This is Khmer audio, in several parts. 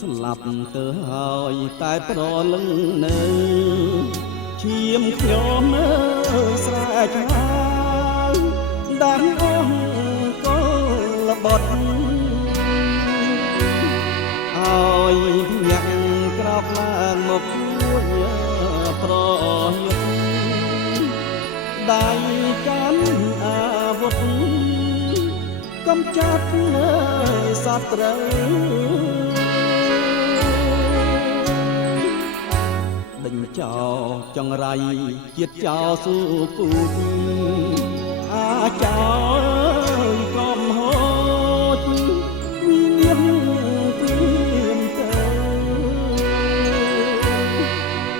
ស្លាប់ទៅហើយតែប្រលឹងនៅឈាមខ្ញុំនៅស្រែឆ្ងាយដាំអស់កលបត់ឲ្យញាក់ក្រោកឡើងមកជួយប្រយុទ្ធដៃកាន់អាវុធកំចាត់សត្រូវដេញចោលចង្រៃជាតិចោលស៊ូពូជអាចោលកំហូចមានព្រៀមទៅ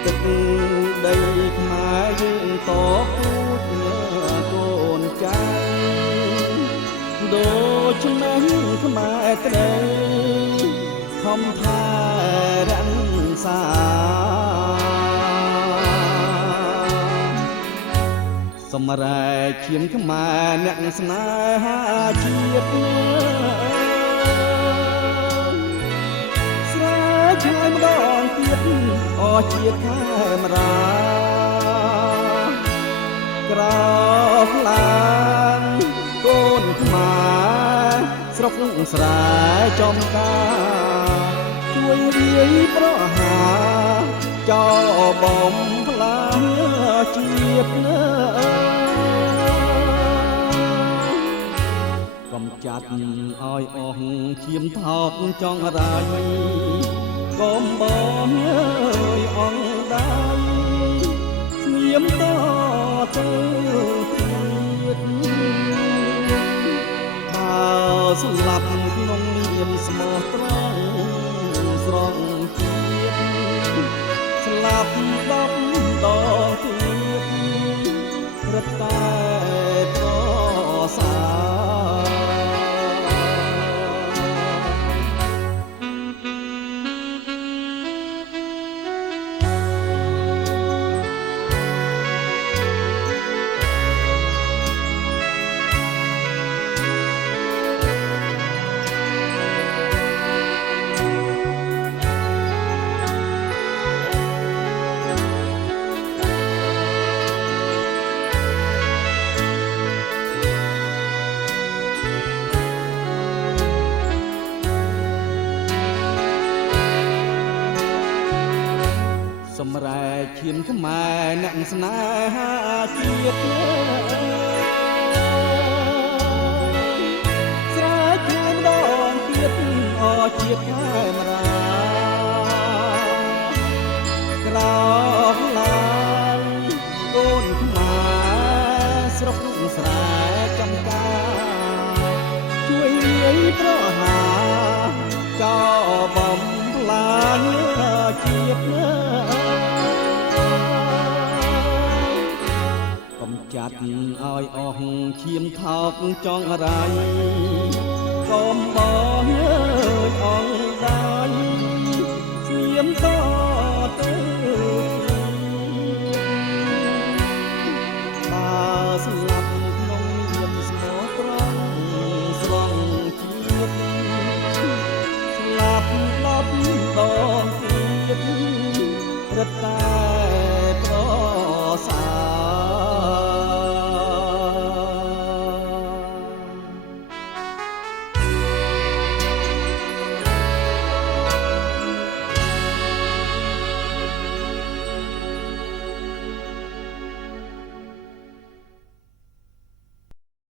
ទឹកដីខ្មែរយើងតពូជកូនចៅដូច្នេះខ្មែរត្រូវខំថែរក្សាសម្រែកឈាមខ្មែរអ្នកស្នេហាជាតិស្រែឆ្ងាយម្ដងទៀតអស់ជាតិខែមរាក្រោកឡើងកូនខ្មែរស្រុកស្រែចំការជួយរាយប្រហាចោលបំផ្លាញជាតិកំចាត់ឲ្យអស់ឈាមថោកចង់រាយកុំបងអើយអង្ដាយស្ងៀមតទៅទៀតបើស្លាប់ក្នុងនាមស្មោះត្រង់ស្រង់ជាតិស្លាប់10ដងទៀតរត់តែប្រសាសម្រែកឈាមខ្មែរអ្នកស្នេហាជាតិស្រែកឈាមដងទៀតអស់ជាតិខែមរាក្រោកឡើងកូនខ្មែរស្រុកស្រែចំការជួយរាយប្រហាចោលបំផ្លាញជាតិចាត់ឲ្យអស់ឈាមថោកចង់រាយកុំបងអើយអង្ដាយ